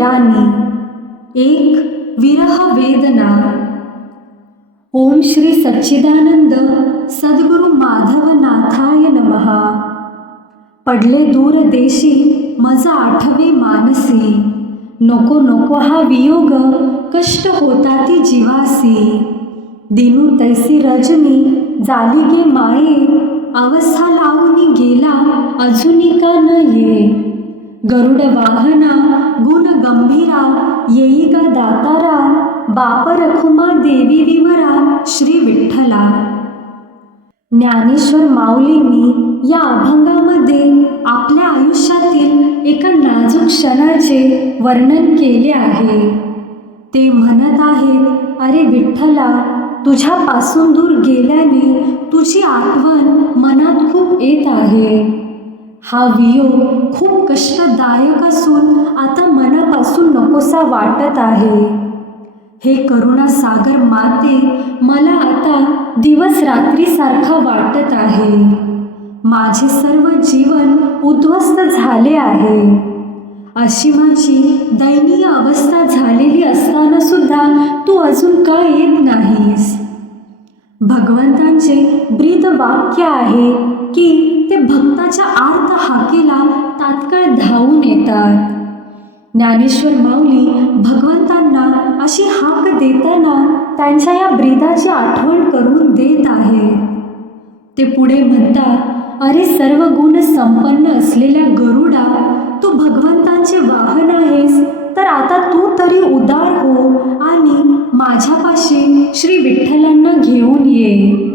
विरानी। एक विरह वेदना। ओम श्री सच्चिदानंद सद्गुरु माधवनाथाय नमहा पडले दूर देशी मज आठवे मानसी। नको नको हा वियोग कष्ट होता ती जीवासी। दिनू तैसी रजनी जाली गे माये अवस्था लावून गेला अजूनी का न ये? गरुड वाहना गुण गंभीरा येई ग दातारा बाप रखुमा देवी विवरा श्री विठ्ठला. ज्ञानेश्वर माऊलींनी या अभंगामध्ये आपल्या आयुष्यातील एका नाजूक क्षणाचे वर्णन केले आहे. ते म्हणत आहेत अरे विठ्ठला तुझ्यापासून दूर गेल्याने तुझी आठवण मनात खूप येत आहे. हा वियोग खूप कष्टदायक असून आता मनापासून नकोसा वाटत आहे. हे करुणा सागर माते मला आता दिवस रात्रीसारखा वाटत आहे. माझे सर्व जीवन उद्ध्वस्त झाले आहे. अशी माझी दयनीय अवस्था झालेली असताना सुद्धा तू अजून का येत नाहीस? भगवंतांचे ब्रीद वाक्य आहे की ते भक्ताच्या आर्त हाकेला तात्काळ धावून येतात. ज्ञानेश्वर माऊली भगवंतांना अशी हाक देताना त्यांच्या या ब्रीदाची आठवण करून देत आहे ते पुढे म्हणतात अरे सर्व गुण संपन्न असलेल्या गरुडा तू भगवंतांचे वाहन आहेस तर आता तू तरी उदार हो आणि माझ्यापाशी श्री विठ्ठलांना घेऊन ये.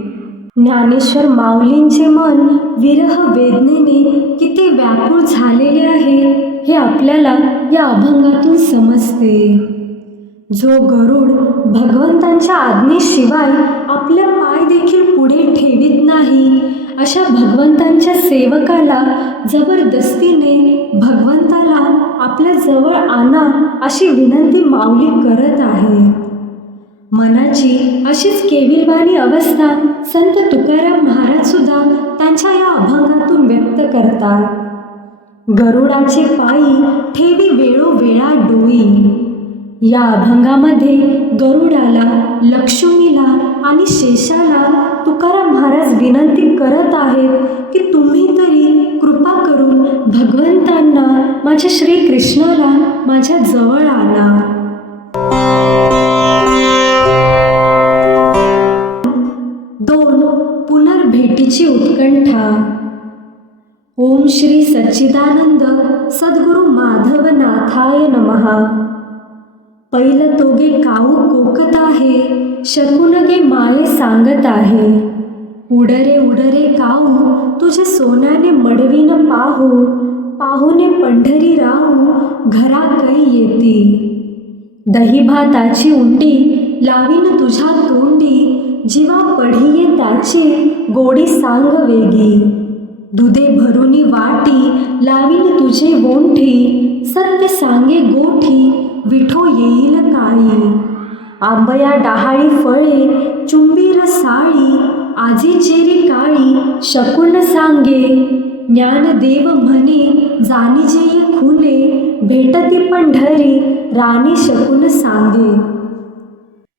ज्ञानेश्वर माऊलींचे मन विरह वेदनेने किती व्याकुळ झालेले आहे हे आपल्याला या अभंगातून समजते. जो गरुड भगवंतांच्या आज्ञेशिवाय आपले पाय देखील पुढे ठेवीत नाही अशा भगवंतांच्या सेवकाला जबरदस्तीने भगवंताला आपल्या जवळ आणा अशी विनंती माऊली करत आहे. मनाची अशीच केविलवाणी अवस्था संत तुकाराम महाराज सुद्धा त्यांच्या या अभंगातून व्यक्त करतात. गरुडाचे पायी ठेवी वेळोवेळा डोई. या अभंगामध्ये गरुडाला लक्ष्मीला आणि शेषाला तुकाराम महाराज विनंती करत आहेत की तुम्ही तरी कृपा करून भगवंतांना माझ्या श्रीकृष्णाला माझ्या जवळ आणा. पुनर्भेटीची उत्कंठा. ओम श्री सच्चिदानंद सद्गुरु माधवनाथाय नमहा पैल तोगे काऊ कोकत आहे शकुनगे माये सांगत आहे. उडरे उडरे काऊ तुझे सोन्याने मडवीन पाहू पाहुने पंढरी राहू घरा कै येती. दही भाताची उंडी लावीन तुझ्या तोंडी जीवा पढिये त्याचे गोडी सांग वेगी. दुधे भरुनी वाटी लावीन तुझे वोंठी सत्य सांगे गोठी विठो येईल काळी. आंबया डहाळी फळे चुंबीर साळी आजी चेरी काळी शकुन सांगे. ज्ञानदेव म्हणे जाणीजे खुले भेटती पंढरी राणी शकून सांगे.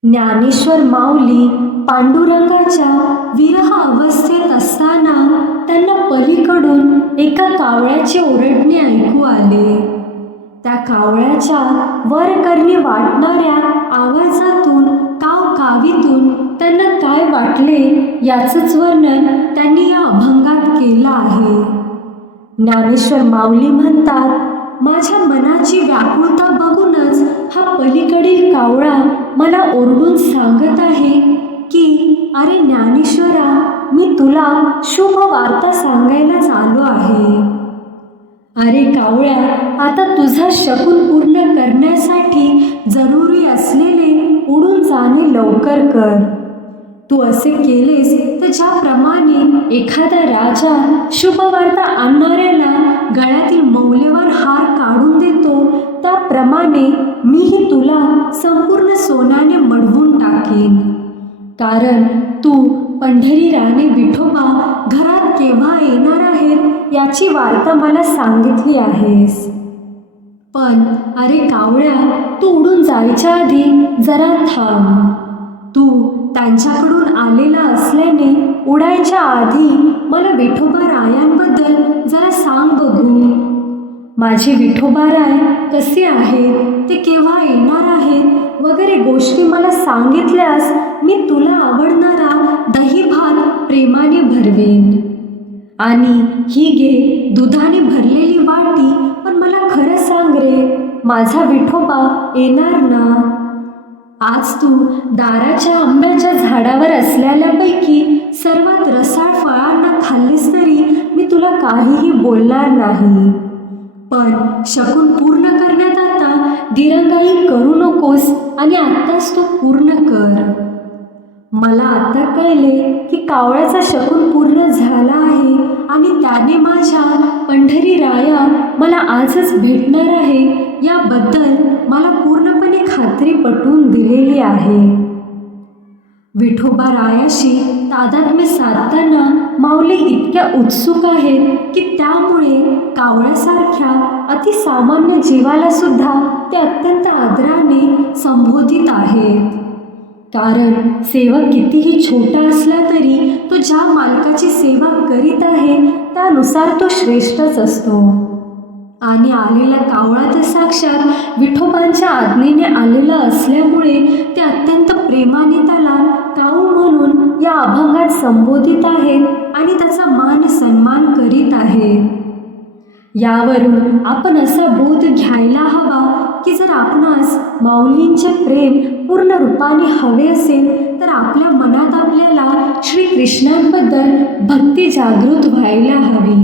ज्ञानेश्वर माऊली पांडुरंगाच्या विरह अवस्थेत असताना त्यांना पलीकडून एका कावळ्याचे ओरडणे ऐकू आले. त्या कावळ्याच्या वरकरणी वाटणाऱ्या आवाजातून काव कावीतून त्यांना काय वाटले याचंच वर्णन त्यांनी या अभंगात केलं आहे. ज्ञानेश्वर माऊली म्हणतात माझ्या मनाची व्याकुळता बघूनच हा पलीकडील कावळा मला ओरडून सांगत आहे की अरे ज्ञानेश्वरा मी तुला शुभ वार्ता सांगायलाच आलो आहे. अरे कावळ्या आता तुझा शकून पूर्ण करण्यासाठी जरुरी असलेले उडून जाणे लवकर कर. तू असे केलेस तर ज्याप्रमाणे एखादा राजा शुभवार्ता आणणाऱ्याला काढून देतो त्याप्रमाणे मीही तुला संपूर्ण सोन्याने मडवून टाकेन. कारण तू पंढरी राणे विठोबा घरात केव्हा येणार आहेत याची वार्ता मला सांगितली आहेस. पण अरे कावळ्या तू उडून जायच्या आधी जरा थांब. तू त्यांच्याकडून आलेला असल्याने उडायच्या आधी मला विठोबा रायांबद्दल जरा सांग बघू. माझे विठोबा राय कसे आहेत? ते केव्हा येणार आहेत? वगैरे गोष्टी मला सांगितल्यास मी तुला आवडणारा दही भात प्रेमाने भरवेन. आणि ही घे दुधाने भरलेली वाटी पण मला खरं सांग रे माझा विठोबा येणार ना? आज तू दाराच्या आंब्याच्या झाडावर असलेल्यापैकी सर्वात रसाळ फळांना खाल्लीस तरी मी तुला काहीही बोलणार नाही. पण शकून पूर्ण करण्यात आता दिरंगाई करू नकोस आणि आत्ताच तो पूर्ण कर. मला आता कळले की कावळ्याचा शकून पूर्ण झाला आहे आणि त्याने माझ्या पंढरी राया मला आजच भेटणार आहे याबद्दल मला पूर्णपणे खात्री पटवून दिलेली आहे. विठोबा रायाशी तादात्म्य साधताना माऊली इतक्या उत्सुक आहेत की त्यामुळे कावळ्यासारख्या अतिसामान्य जीवाला सुद्धा ते अत्यंत आदराने संबोधित आहेत. कारण सेवक कितीही छोटा असला तरी तो ज्या मालकाची सेवा करीत आहे त्यानुसार तो श्रेष्ठच असतो. आणि आलेला कावळा तर साक्षात विठोबांच्या आज्ञेने आलेला असल्यामुळे ते अत्यंत प्रेमाने त्याला काऊ म्हणून या अभंगात संबोधित आहेत आणि त्याचा मान सन्मान करीत आहेत. यावरून आपण असा बोध घ्यायला हवा की जर आपणास माऊलींचे प्रेम पूर्ण रूपाने हवे असेल तर आपल्या मनात आपल्याला श्रीकृष्णांबद्दल भक्ती जागृत व्हायला हवी.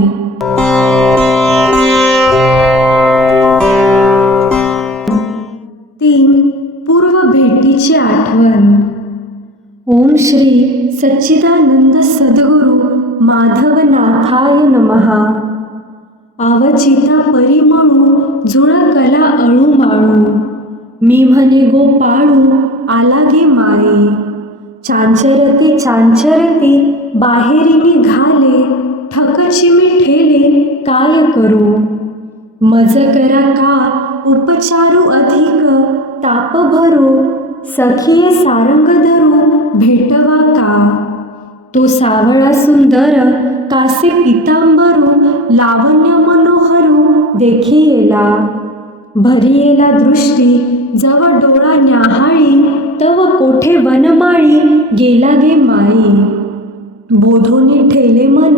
भेटीची आठवण. ओम श्री सच्चिदानंद सद्गुरु माधवनाथाय नमहा आवचिता परिमळू जुळा कला अळू माळू. मी म्हणे गोपाळू आला गे माये. चांचरती चांचरती बाहेरी घाले ठकची मी ठेले काय करू? मज करा का उपचारू अधिक ताप भरू सखिये सारंग धरू भेटवा का? तो सावळा सुंदर कासे पितांबरू लावण्य मनोहरू देखी येला भरी येला दृष्टी जव डोळा न्याहाळी तव कोठे वनमाळी गेला गे माई बोधोने ठेले मन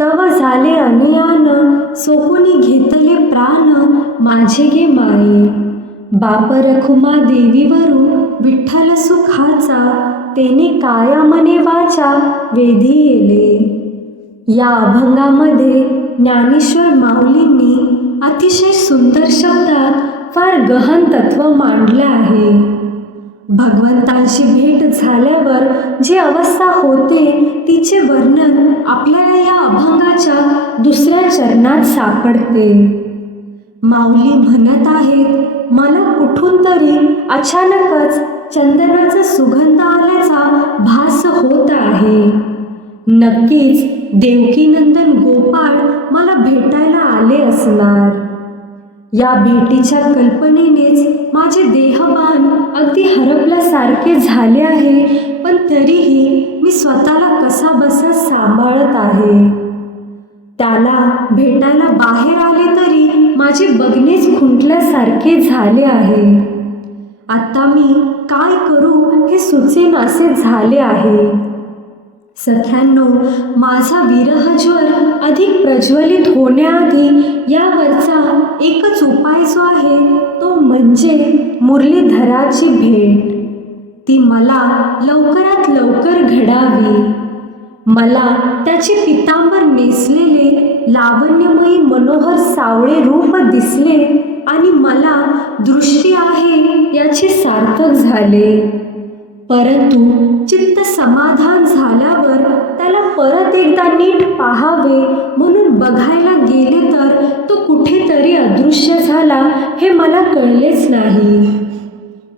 तव झाले अनयान सोकुनी घेतले प्राण माझे गे माये बाप रखुमा देवीवरू विठ्ठल सुखाचा तेने काया मने वाचा वेधी येले. या अभंगामध्ये ज्ञानेश्वर माऊलींनी अतिशय सुंदर शब्दात फार गहन तत्व मांडलं आहे. भगवंतांशी भेट झाल्यावर जी अवस्था होते तिचे वर्णन आपल्याला या अभंगाच्या दुसऱ्या चरणात सापडते. माऊली म्हणत आहेत मला कुठून तरी अचानकच चंदनाचा सुगंध आल्याचा भास होत आहे. नक्कीच देवकीनंदन गोपाळ मला भेटायला आले असणार. या भेटीच्या कल्पनेनेच माझे देहबान अगदी हरपल्यासारखे झाले आहे पण तरीही मी स्वतःला कसा बसा सांभाळत आहे. त्याला भेटायला बाहेर आले तरी माझे बघणेच खुंटल्यासारखे झाले आहे. आता मी काय करू हे सुचेनासे झाले आहे. सख्यांनो माझा विरहज्वर अधिक प्रज्वलित होण्याआधी यावरचा एकच उपाय जो आहे तो म्हणजे मुरलीधराची भेट. ती मला लवकरात लवकर घडावी. मला त्याचे पितांबर नेसलेले लावण्यमयी मनोहर सावळे रूप दिसले आणि मला दृष्टी आहे याचे सार्थक झाले. परंतु चित्त समाधान झाल्यावर त्याला परत एकदा नीट पाहावे म्हणून बघायला गेले तर तो कुठेतरी अदृश्य झाला हे मला कळलेच नाही.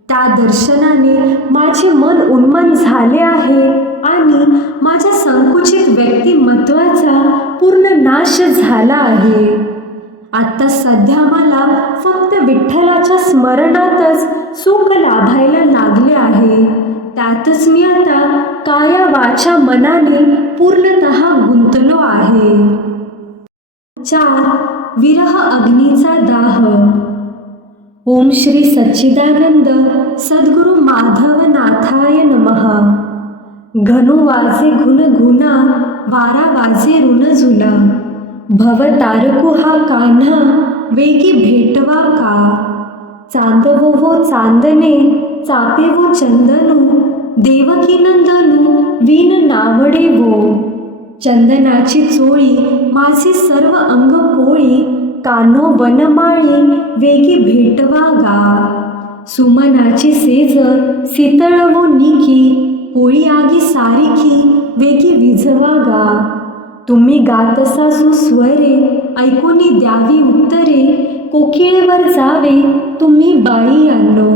त्या दर्शनाने माझे मन उन्मन झाले आहे. आणि माझ्या संकुचित व्यक्तिमत्वाचा पूर्ण नाश झाला आहे. आता सध्या मला फक्त विठ्ठलाच्या स्मरणातच सुख लाभायला लागले आहे. त्यातच मी आता काया वाचा मनाने पूर्णतः गुंतलो आहे. चार विरह अग्नीचा दाह. ओम श्री सच्चिदानंद सद्गुरु माधवनाथा घनु वाजे गुण घुना वारा वाजे ऋण झुला। भव तारको हा कान्हा वेगी भेटवा का? चांदवो वो चांदने चापे वो चंदनू देवकी नंदनु वीन नावडे वो। चंदनाची चोळी माझे सर्व अंग पोळी कानो वनमाळी वेगी भेटवा गा। सुमनाची सेज शीतळवो निकी होळी आगी सारिखी वेगी विझवा गा. तुम्ही गातसा सुस्वरे ऐकूनी द्यावी उत्तरे. कोकिळेवर जावे तुम्ही बाळी आणलो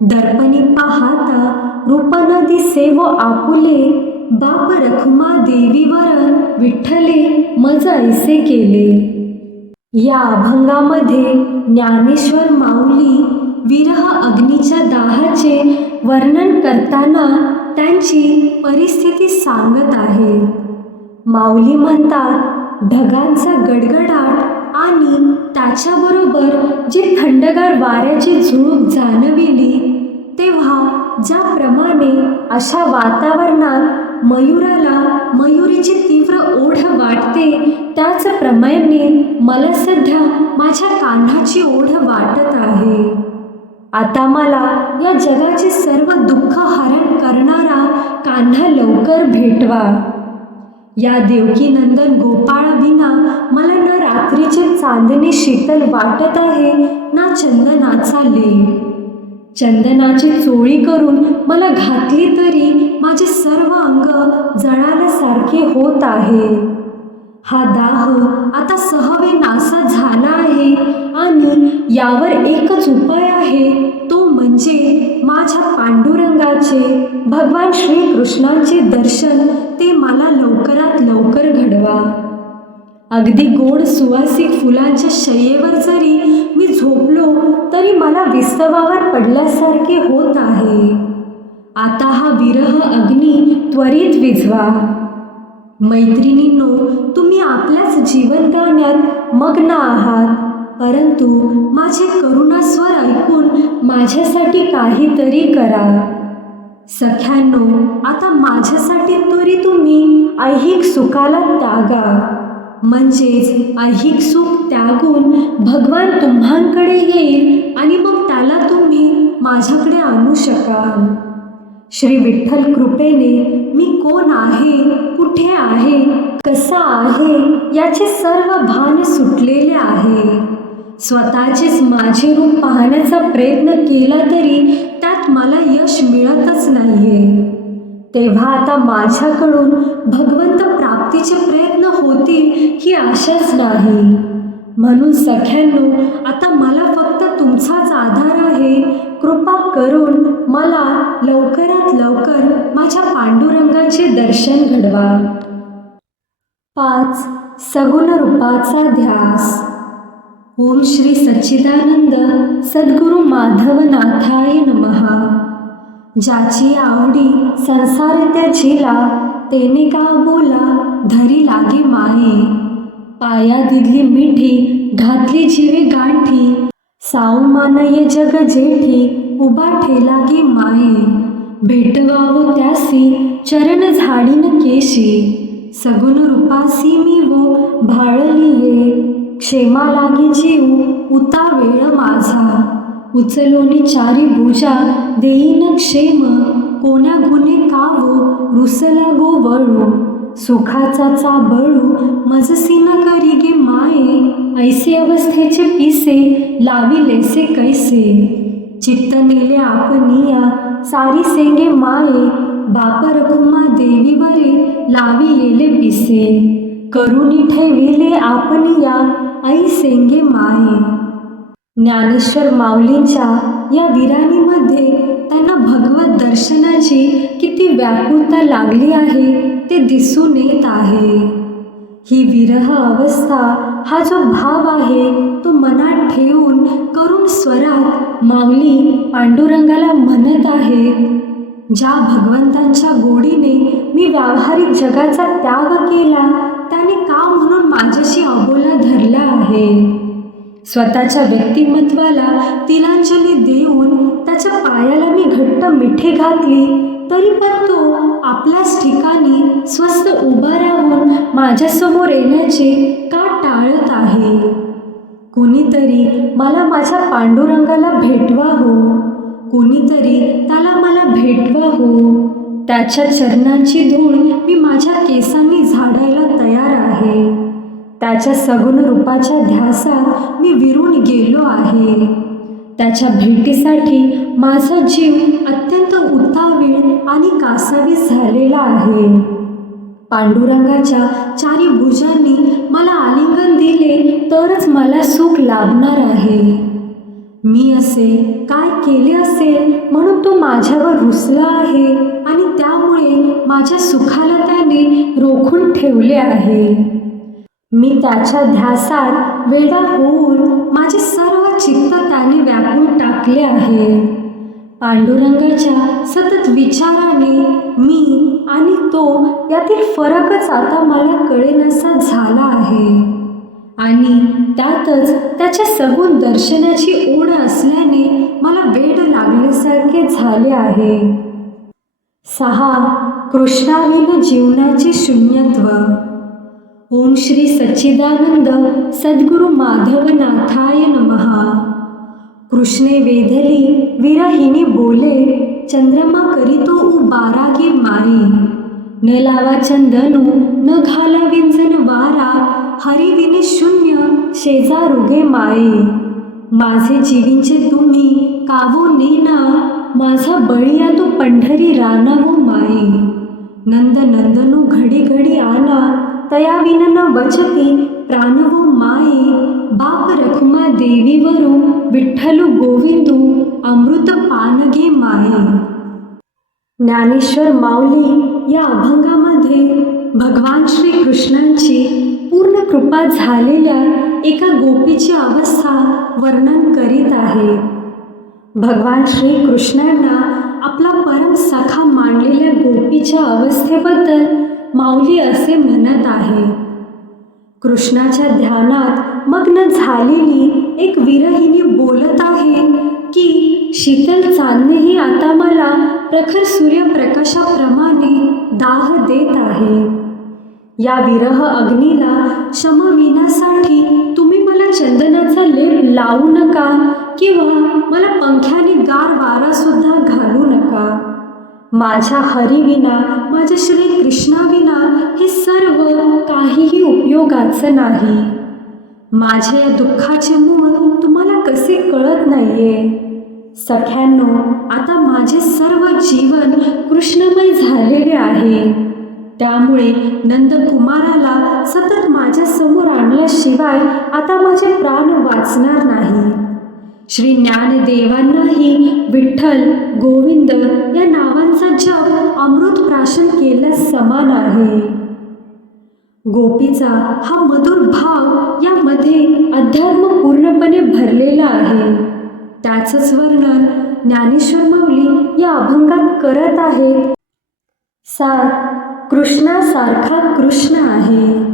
दर्पणी पाहता रूपन दिसे व आपुले. बाप रखुमा देवीवर विठ्ठले मज ऐसे केले. या अभंगामध्ये ज्ञानेश्वर माऊली विरह अग्नीच्या दाहाचे वर्णन करताना त्यांची परिस्थिती सांगत आहे माऊली म्हणतात ढगांचा गडगडाट आणि त्याच्याबरोबर जी थंडगार वाऱ्याची झुळूक जाणविली तेव्हा ज्याप्रमाणे अशा वातावरणात मयुराला मयुरीची तीव्र ओढ वाटते त्याचप्रमाणे मला सध्या माझ्या कान्हाची ओढ वाटत आहे. आता मला या जगाचे सर्व दुःख हरण करणारा कान्हा लवकर भेटवा. या देवकीनंदन गोपाळ विना मला ना रात्रीचे चांदणे शीतल वाटत आहे ना चंदनाचा लेप. चंदनाची चोळी करून मला घातली तरी माझे सर्व अंग जळाल्यासारखे होत आहे. हा दाह आता सहवे नासा झाला आहे आणि यावर एकच उपाय आहे. तो म्हणजे माझ्या पांडुरंगाचे भगवान श्रीकृष्णांचे दर्शन. ते मला लवकरात लवकर घडवा. अगदी गोड सुवासिक फुलांच्या शय्येवर जरी मी झोपलो तरी मला विस्तवावर पडल्यासारखे होत आहे. आता हा विरह अग्नी त्वरित विझवा. मैत्रिणींनो तुम्ही आपल्याच जीवनगाण्यात मग्न आहात. परंतु माझे करुणास्वर ऐकून माझ्यासाठी काहीतरी करा. सख्यांनो आता माझ्यासाठी तरी तुम्ही ऐहिक सुखाला त्यागा. म्हणजेच ऐहिक सुख त्यागून भगवान तुम्हांकडे येईल आणि मग त्याला तुम्ही माझ्याकडे आणू शकाल. श्री विठ्ठल कृपेने मी कोण आहे कुठे आहे कसा आहे याचे सर्व भान सुटलेले आहे. स्वतःचेच माझे रूप पाहण्याचा प्रयत्न केला तरी त्यात मला यश मिळतच नाहीये. तेव्हा आता माझ्याकडून भगवंत प्राप्तीचे प्रयत्न होतील ही आशाच नाही. म्हणून सख्यांनो आता मला फक्त तुमचाच आधार आहे कृपा करून मला लवकरात लवकर माझ्या पांडुरंगाचे दर्शन घडवा. पाच सगुण रूपाचा ध्यास. ओम श्री सच्चिदानंद सद्गुरु माधवनाथाय नमहा ज्याची आवडी संसार त्याचीला तेने का बोला धरी लागे माये. पाया दिली मिठी घातली जीवे गाठी. सावमानये जग जेठी उभा ठेला गे माये. भेटवावो त्यासी चरण झाडीन केशी. सगुण रूपासी मी वो भाळलिये क्षेमा लागी जीव उता वेळ माझा. उचलोनी चारी भुजा देईन क्षेम. कोण्या गुन्हे कावो रुसला गो वळू. सुखाचा चाबळू मजसी न करी गे माये ऐसे अवस्थेचे पिसे लाविलेसे कैसे? चित्त नेले आपनिया सारी सेंगे माये बाप रखुमा देवीवरे लावी येले पिसे. करुणी ठेविले आपनिया ऐ सेंगे माये. ज्ञानेश्वर माऊलींच्या या विराणीमध्ये त्यांना भगवत दर्शनाची किती व्याकुळता लागली आहे ते दिसून येत आहे. ही विरह अवस्था हा जो भाव आहे तो मनात ठेवून करुण स्वरात माऊली पांडुरंगाला म्हणत आहे ज्या भगवंतांच्या गोडीने मी व्यावहारिक जगाचा त्याग केला त्याने का म्हणून माझ्याशी अबोला धरला आहे? स्वतःच्या व्यक्तिमत्वाला तिलांजली देऊन त्याच्या पायाला मी घट्ट मिठी घातली तरी पण तो आपल्याच ठिकाणी स्वस्त उभा राहून माझ्यासमोर येण्याचे का टाळत आहे? कुणीतरी मला माझ्या पांडुरंगाला भेटवा हो. कुणीतरी त्याला मला भेटवा हो. त्याच्या चरणांची धूळ मी माझ्या केसांनी झाडायला तयार आहे. त्याच्या सगुण रूपाच्या ध्यासात मी विरून गेलो आहे. त्याच्या भेटीसाठी माझा जीव अत्यंत उतावीळ आणि कासावीस झालेला आहे. पांडुरंगाच्या चारी भुजांनी मला आलिंगन दिले तरच मला सुख लाभणार आहे. मी असे काय केले असेल म्हणून तो माझ्यावर रुसला आहे आणि त्यामुळे माझ्या सुखाला त्याने रोखून ठेवले आहे. मी त्याच्या ध्यासात वेडा होऊन माझे सर्व चित्त त्याने व्यापून टाकले आहे. पांडुरंगाच्या सतत विचाराने मी आणि तो यातील फरकच आता मला कळेनासा झाला आहे. आणि त्यातच त्याच्या सगून दर्शनाची ओढ असल्याने मला वेड लागल्यासारखे झाले आहे. सहा कृष्णाविन जीवनाचे शून्यत्व. ओम श्री सच्चिदानंद सद्गुरु माधवनाथाय नमहा कृष्णे वेधली विरहिणी बोले चंद्रमा करीतो उ बारागी माई न लावा चंदनु न घाला विंजन वारा हरिविने शून्य शेजारुगे माये माझे जीवींचे तुम्ही कावो नेना माझा बळीया तो पंढरी रानावो माये नंद नंदनो घडी घडी आना तया विनन वचते वचती प्राणवो माये बाप रखुमा देवीवरू विठ्ठलू गोविंदू अमृत पानगे माये। ज्ञानेश्वर माऊली या अभंगामध्ये भगवान श्री कृष्णांची पूर्ण कृपा झालेल्या एका गोपीची अवस्था वर्णन करीत आहे. भगवान श्री कृष्णांना आपला परम सखा मानलेल्या गोपीच्या अवस्थेबद्दल माऊली असे म्हणत आहे कृष्णाच्या ध्यानात मग्न झालेली एक विरहिणी बोलत आहे की शीतल चांदणेही आता मला प्रखर सूर्यप्रकाशाप्रमाणे दाह देत आहे. या विरह अग्नीला शमविण्यासाठी तुम्ही मला चंदनाचा लेप लावू नका किंवा मला पंख्याने गार वारासुद्धा घालू नका. माझ्या हरीविना माझ्या श्री कृष्णाविना हे सर्व काहीही उपयोगाचं नाही. माझ्या या दुःखाचे मूळ तुम्हाला कसे कळत नाहीये? सख्यांनो आता माझे सर्व जीवन कृष्णमय झालेले आहे. त्यामुळे नंदकुमाराला सतत माझ्यासमोर आणल्याशिवाय आता माझे प्राण वाचणार नाही. श्री ज्ञानदेवांनाही विठ्ठल गोविंद या नावांचा जप अमृत प्राशन केल्यास समान आहे. गोपीचा हा मधुर भाव यामध्ये अध्यात्म पूर्णपणे भरलेला आहे. त्याचंच वर्णन ज्ञानेश्वर माऊली या अभंगात करत आहेत. सात कृष्णासारखा कृष्ण आहे.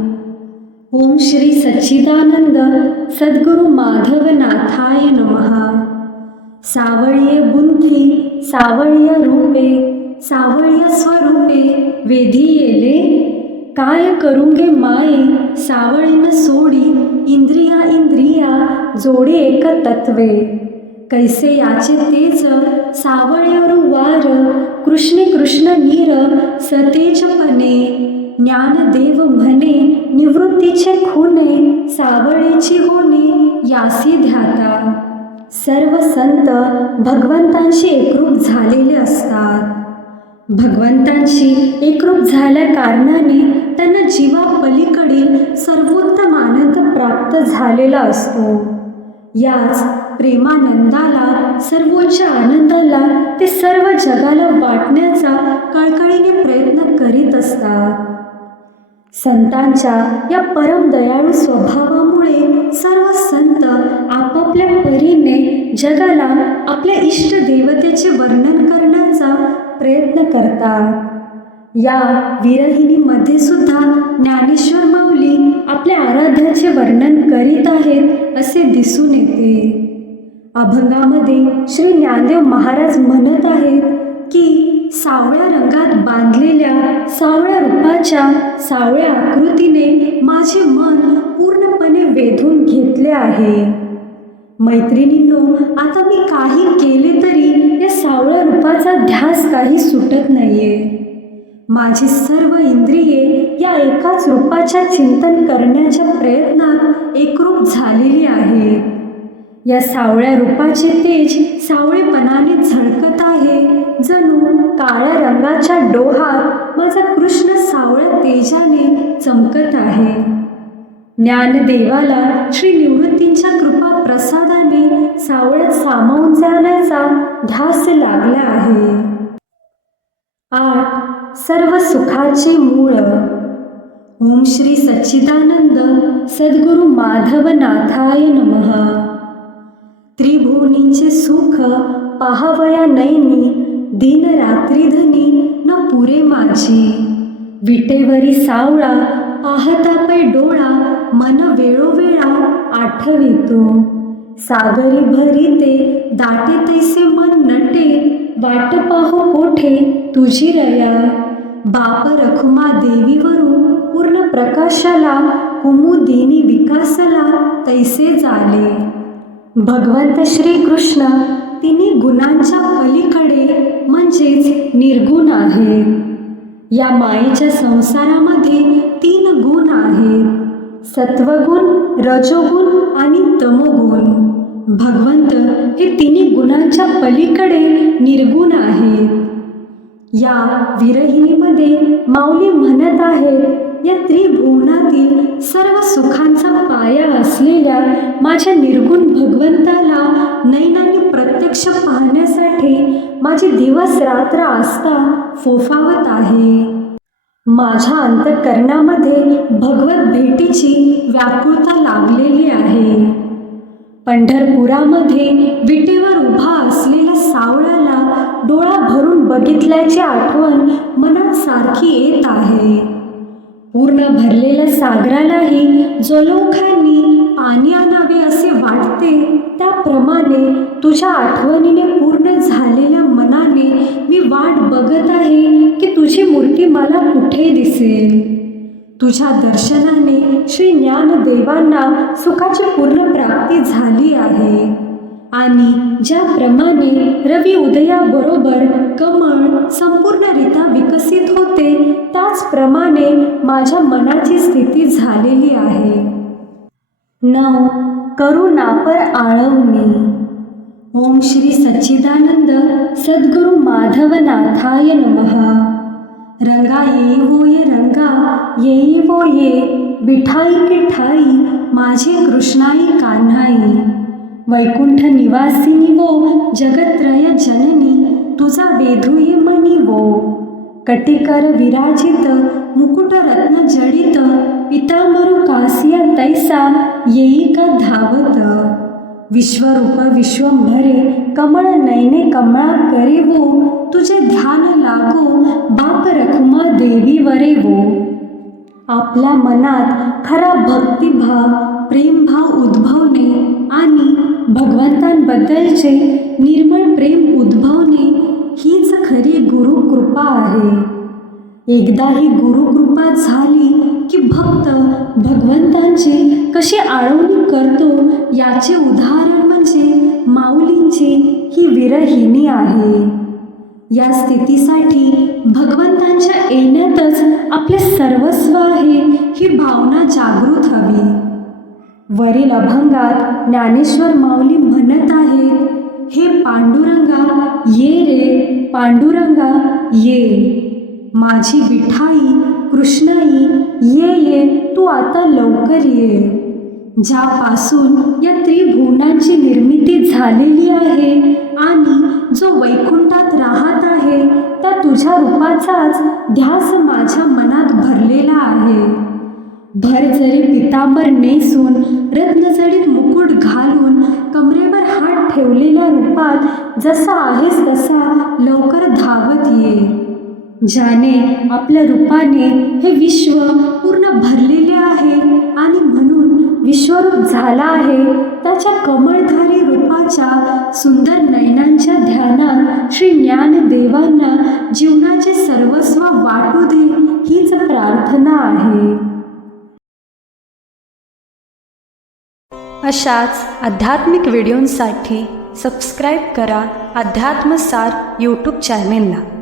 ओम श्री सच्चिदानंद सद्गुरु माधवनाथाय नमहा सावळ्य बुंथी सावळ्य रूपे सावळ्य स्वरूपे वेधी येले. काय करुंगे माये सावळीन सोडी इंद्रिया इंद्रिया जोडे एक तत्वे. कैसे याचे तेज सावळेवरू वार कृष्ण कृष्ण नीर सतेजपणे ज्ञानदेव म्हणे निवृत्तीचे खुने सावळेची होणे यासी ध्याता. सर्व संत भगवंतांशी एकरूप झालेले असतात. भगवंतांशी एकरूप झाल्या कारणाने त्यांना जीवा पलीकडील सर्वोत्तम आनंद प्राप्त झालेला असतो. याच प्रेमानंदाला सर्वोच्च आनंदाला ते सर्व जगाला वाटण्याचा कळकळीने प्रयत्न करीत असतात. संतांच्या या परम दयाळू स्वभावामुळे सर्व संत आपापल्या परीने जगाला आपल्या इष्ट देवतेचे वर्णन करण्याचा प्रयत्न करतात. या विरहिणीमध्ये सुद्धा ज्ञानेश्वर माऊली आपल्या आराध्याचे वर्णन करीत आहेत असे दिसून येते. अभंगामध्ये श्री ज्ञानदेव महाराज म्हणत आहेत की सावळ्या रंगात बांधलेल्या सावळ्या रूपाच्या सावळ्या आकृतीने माझे मन पूर्णपणे वेधून घेतले आहे. मैत्रिणींनो आता मी काही केले तरी या सावळ्या रूपाचा ध्यास काही सुटत नाहीये. माझी सर्व इंद्रिये या एकाच रूपाच्या चिंतन करण्याच्या प्रयत्नात एकरूप झालेली आहे या सावळ्या रूपाचे तेज काळ्या रंगाच्या डोहात माझा कृष्ण सावळ्या तेजाने चमकत आहे. ज्ञानदेवाला श्री निवृत्तींच्या कृपा प्रसादाने सावळ्यात सामावून जाण्याचा ध्यास लागला आहे. आठ. सर्व सुखाचे मूळ. ओम श्री सच्चिदानंद सद्गुरु माधवनाथाय नमः. त्रिभुवनींचे सुख पाहावया नैनी दिन रात्री धनी न पुरे माझी. विटेवरी सावळा पाहता पै डोळा मन वेळोवेळा आठवितो. सागरी भरिते दाटे तैसे मन नटे वाट पाहो कोठे तुझी रया? बाप रखुमा देवीवरून पूर्ण प्रकाशाला कुमुदिनी विकासाला तैसे झाले भगवंत श्रीकृष्ण तिने गुणांच्या पलीकडे म्हणजेच निर्गुण आहेत या मायेच्या संसारामध्ये तीन गुण आहेत. सत्वगुण रजोगुण आणि तमोगुण. भगवंत हे तिन्ही गुणांच्या पलीकडे निर्गुण आहेत. या विरहिणीमध्ये माऊली म्हणत आहेत या त्रिभुवनातील सर्व सुखांचा पाया असलेल्या माझ्या निर्गुण भगवंताला नैनाने प्रत्यक्ष पाहण्यासाठी माझे दिवस रात्र आस्था फोफावत आहे. माझ्या अंतकरणामध्ये भगवत भेटीची व्याकुळता लागलेली आहे. पंढरपुरामध्ये विटेवर उभा असलेल्या सावळ्याला डोळा भरून बघितल्याची आठवण मनात सारखी येत आहे. पूर्ण भरलेल्या सागरालाही जलोखांनी पाणी आणावे असे वाटते. त्याप्रमाणे तुझ्या आठवणीने पूर्ण झालेल्या मनाने मी वाट बघत आहे की तुझी मूर्ती मला कुठे दिसेल? तुझ्या दर्शनाने श्री ज्ञानदेवांना सुखाची पूर्ण प्राप्ती झाली आहे. आणि ज्याप्रमाणे रवी उदयाबरोबर कमळ संपूर्णरित्या विकसित होते त्याचप्रमाणे माझ्या मनाची स्थिती झालेली आहे. नऊ करुणापर आळवणे. ओम श्री सच्चिदानंद सद्गुरु माधवनाथाय नमः. रंगा येई वो ये रंगा येई वो ये विठाई की ठाई माझे कृष्णाई कान्हाई. वैकुंठ निवासिनी वो जगत्रय जननी तुझा वेधुई मनी वो. कटिकर विराजित मुकुट रत्न जडित पितांबरू कासिया तैसा येई का धावत. विश्वरूप विश्वंभरे कमळ नैने कमळा करे वो तुझे ध्यान लागो बाप रखुमा देवी वरे वो. आपल्या मनात खरा भक्तिभाव प्रेमभाव उद्भवणे आणि भगवंतांबद्दलचे निर्मळ प्रेम उद्भवणे हीच खरी गुरुकृपा आहे. एकदा ही गुरुकृपा झाली की भक्त भगवंतांची कशी आळवणी करतो याचे उदाहरण म्हणजे माऊलींची ही विरहिणी आहे. या स्थितीसाठी भगवंतांच्या येण्यातच आपले सर्वस्व आहे ही भावना जागृत हवी. वरील अभंगात ज्ञानेश्वर माऊली म्हणत आहे हे पांडुरंगा ये रे पांडुरंगा ये. माझी विठाई कृष्णाई ये ये तू आता लवकर ये. ज्यापासून या त्रिभुवनांची निर्मिती झालेली आहे आणि जो वैकुंठात राहत आहे त्या तुझ्या रूपाचाच ध्यास माझ्या मनात भरलेला आहे. भर जरी पितांबर नेसून रत्नजडीत मुकुट घालून कमरेवर हात ठेवलेल्या रूपात जसा आहेस तसा लवकर धावत ये. ज्याने आपल्या रूपाने हे विश्व पूर्ण भरलेले आहे आणि म्हणून विश्वरूप झाला आहे. त्याच्या कमळधारी रूपाच्या सुंदर नयनांच्या ध्यानात श्री ज्ञानदेवांना जीवनाचे सर्वस्व वाटू दे हीच प्रार्थना आहे. अशाच आध्यात्मिक व्हिडिओंसाठी सबस्क्राईब करा अध्यात्मसार यूट्यूब चॅनेलला.